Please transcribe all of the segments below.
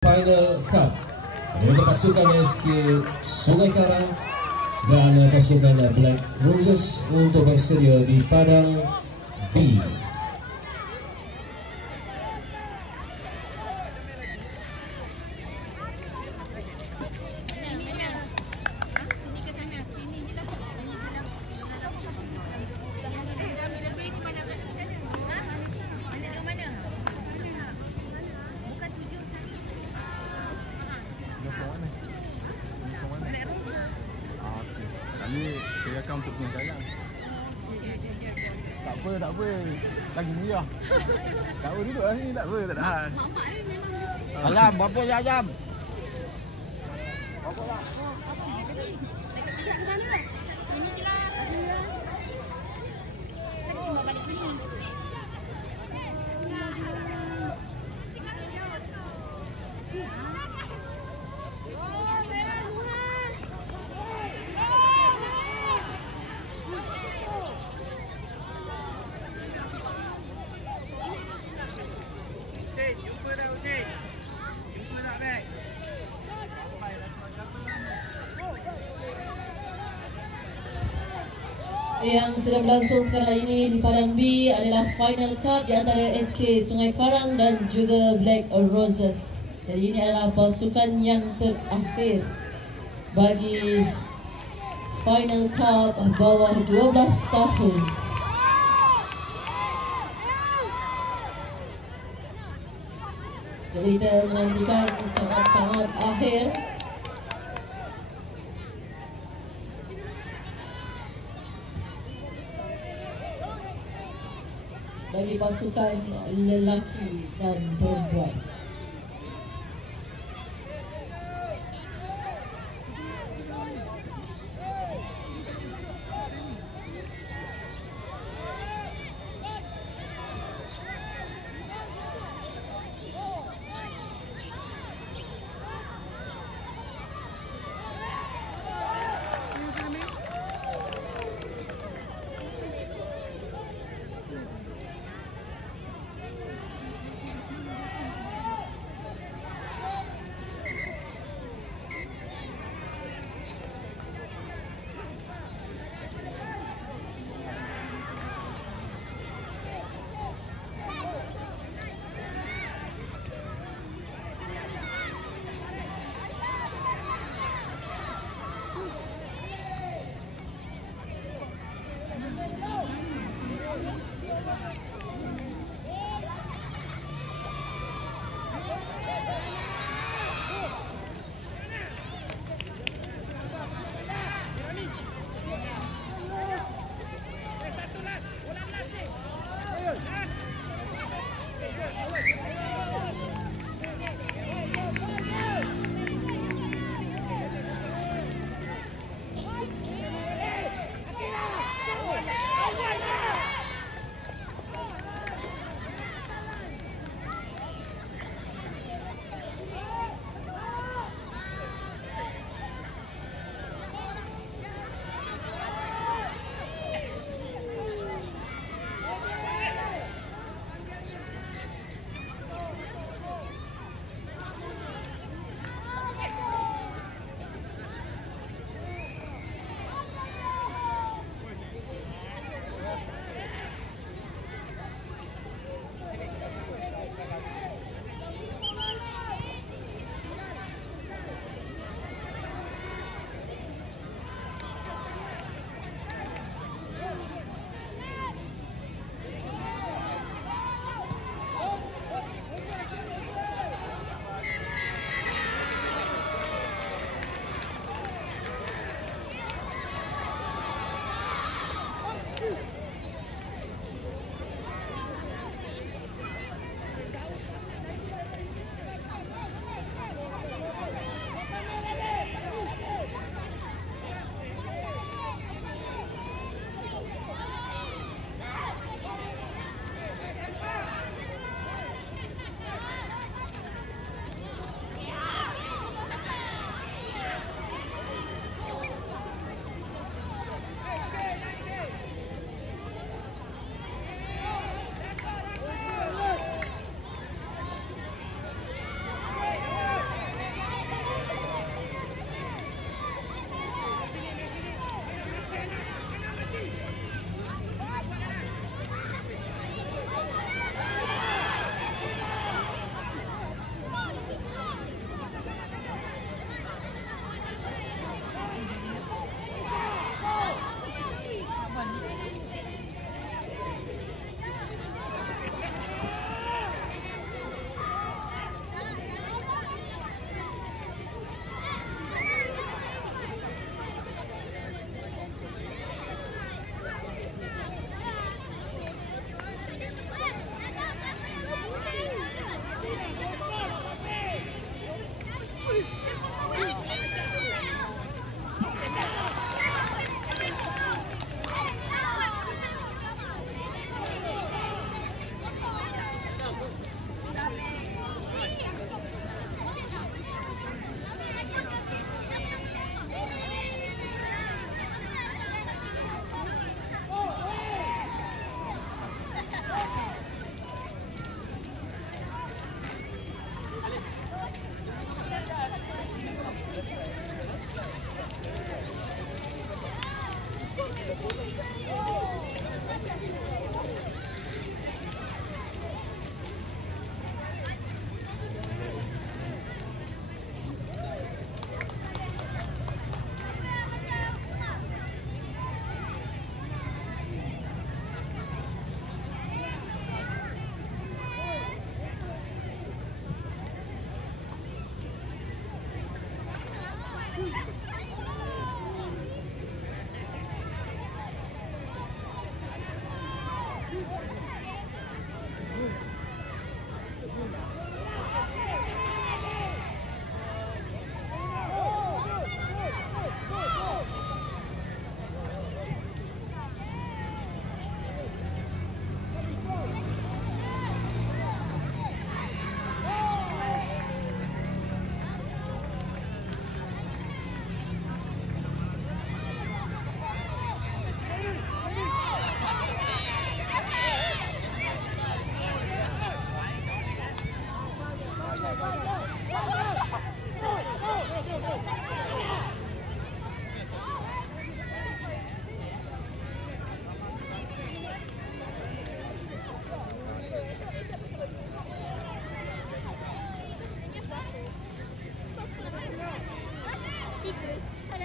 Final Cup dari pasukan SK Sungai Karang dan pasukan Black Roses untuk bersedia di padang B. Ni saya akan untuk punya sayang. Tak apa. Lagi murah. Tak apa, duduk lah sini, tak apa, tak tahan. Alam, berapa jam? Dekat sana lah. Ini je lah. Kita timbal balik sini. Jumpa dah Hussein. Jumpa nak baik. Yang sedang berlangsung sekarang ini di padang B adalah Final Cup di antara SK Sungai Karang dan juga Black Roses. Jadi ini adalah pasukan yang terakhir bagi Final Cup bawah 12 tahun. Jadi kita menantikan sangat-sangat akhir bagi pasukan lelaki dan perempuan.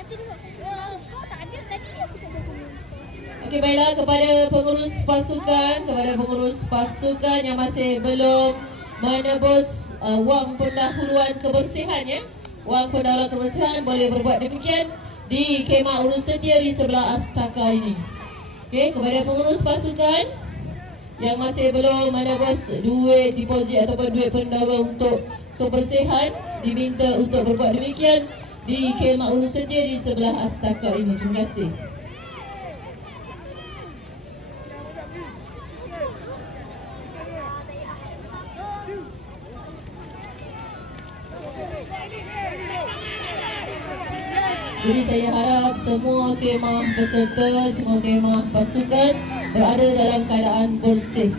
tak ada tadi aku tak jaga. Okey, baiklah kepada pengurus pasukan yang masih belum menebus wang pendahuluan kebersihan ya. Wang pendahuluan kebersihan boleh berbuat demikian di Khemah Urus Setia di sebelah Astaka ini. Okey, kepada pengurus pasukan yang masih belum menebus duit deposit ataupun duit pendahuluan untuk kebersihan, diminta untuk berbuat demikian di Khemah Urus Setia di sebelah Astaka ini. Terima kasih. Jadi saya harap semua khemah peserta, semua khemah pasukan berada dalam keadaan bersih.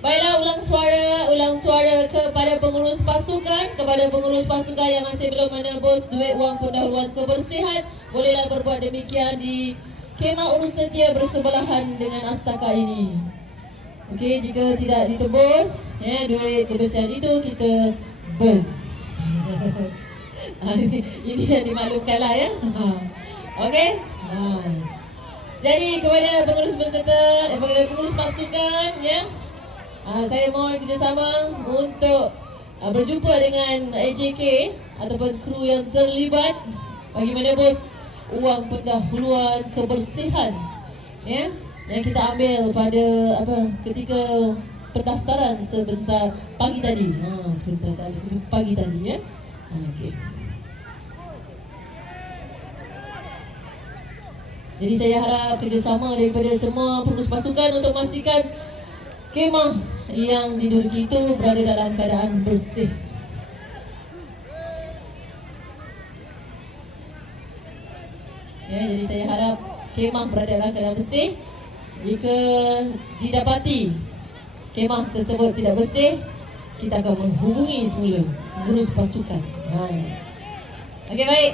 Baiklah, ulang suara kepada pengurus pasukan yang masih belum menebus duit wang pendahuluan kebersihan, bolehlah berbuat demikian di Khemah Urus Setia bersebelahan dengan Astaka ini. Okey, jika tidak ditebus duit kebersihan itu, kita burn. Ini yang dimaklumkanlah ya. Okey. Jadi kepada pengurus pasukan ya, saya mohon kerjasama untuk berjumpa dengan AJK ataupun kru yang terlibat bagi menebus wang pendahuluan kebersihan ya, yang kita ambil pada ketika pendaftaran sebentar pagi tadi. Pagi tadi ya. Okey. Jadi saya harap kerjasama daripada semua pengurus pasukan untuk memastikan khemah yang diduduki itu berada dalam keadaan bersih. Ya, jadi saya harap khemah berada dalam keadaan bersih. Jika didapati khemah tersebut tidak bersih, kita akan menghubungi semula pengurus pasukan. Okey, baik.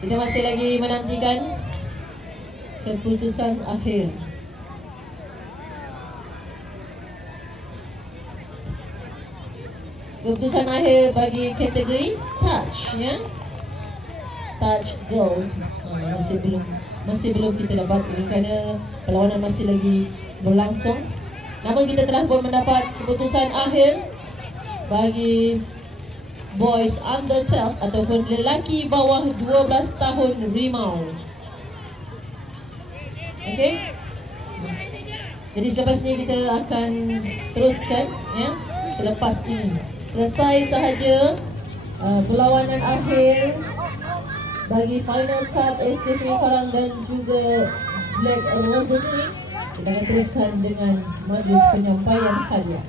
Kita masih lagi menantikan keputusan akhir. Keputusan akhir bagi kategori touch ya. Touch golf masih belum kita dapat kerana perlawanan masih lagi berlangsung. Namun kita telah pun mendapat keputusan akhir bagi boys under 12 ataupun lelaki bawah 12 tahun rimau. Okey. Jadi selepas ini kita akan teruskan ya. Selepas ini selesai sahaja perlawanan akhir bagi final cup SK Sungai Karang dan juga Black Roses ini. Kita akan teruskan dengan majlis penyampaian hadiah.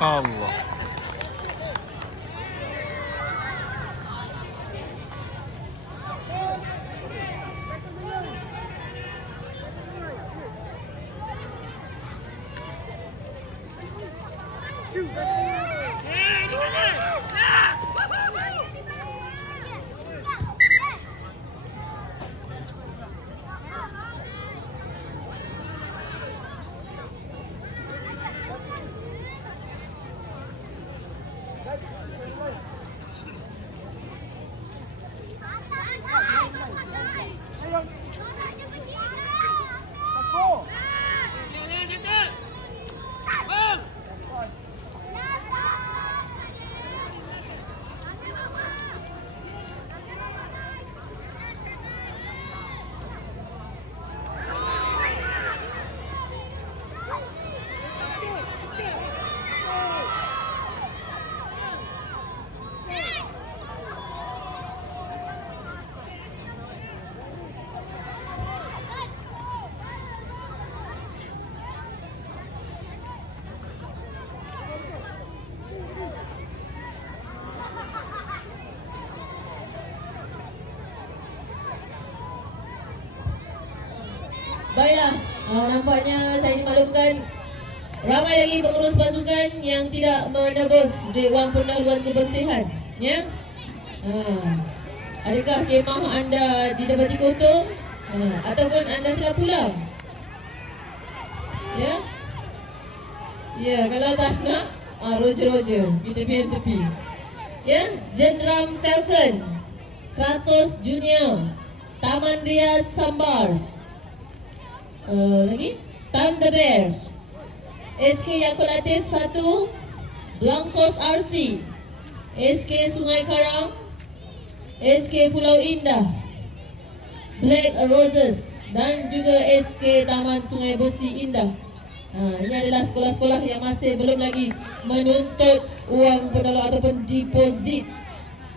Allah. Nampaknya saya dimaklumkan ramai lagi pengurus pasukan yang tidak menebus duit wang pendahuluan kebersihan, ya. Adakah kemah anda didapati kotor ataupun anda tidak pulang? Ya. Ya, kalau tak nak Roger kita biar tepi. Ya, Jenderal Falcon, Kratos Junior, Taman Ria Sambars, lagi Thunder Bears, SK Yakulatis 1, Blancos RC, SK Sungai Karang, SK Pulau Indah, Black Roses dan juga SK Taman Sungai Besi Indah. Ini adalah sekolah-sekolah yang masih belum lagi menuntut wang pendahuluan ataupun deposit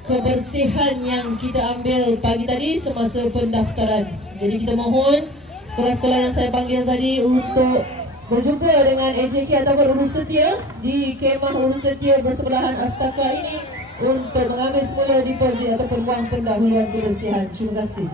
kebersihan yang kita ambil pagi tadi semasa pendaftaran. Jadi kita mohon sekolah-sekolah yang saya panggil tadi untuk berjumpa dengan AJK ataupun urus setia di kemah urus setia bersebelahan Astaka ini untuk mengambil semula deposit ataupun wang pendahuluan kebersihan. Terima kasih.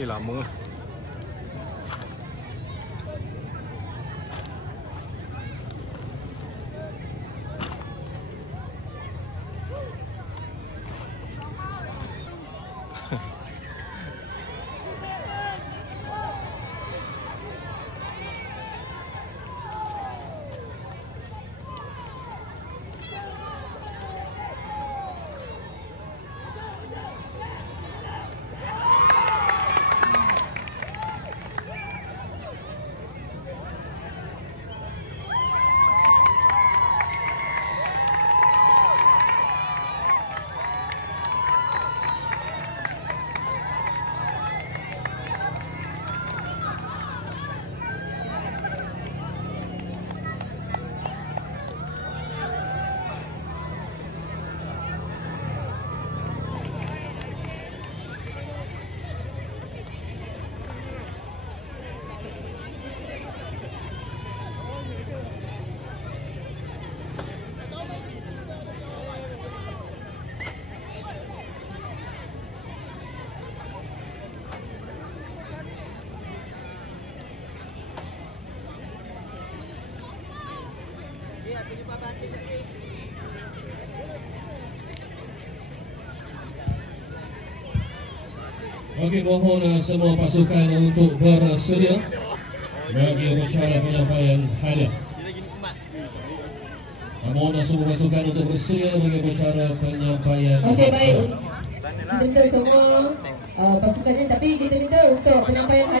Lama. Okey, mohon semua pasukan untuk bersedia bagi upacara penyampaian hadiah. Mohon semua pasukan untuk bersedia bagi upacara penyampaian. Okey, baik. Kita minta semua pasukan ini, tapi kita minta untuk penyampaian hadiah.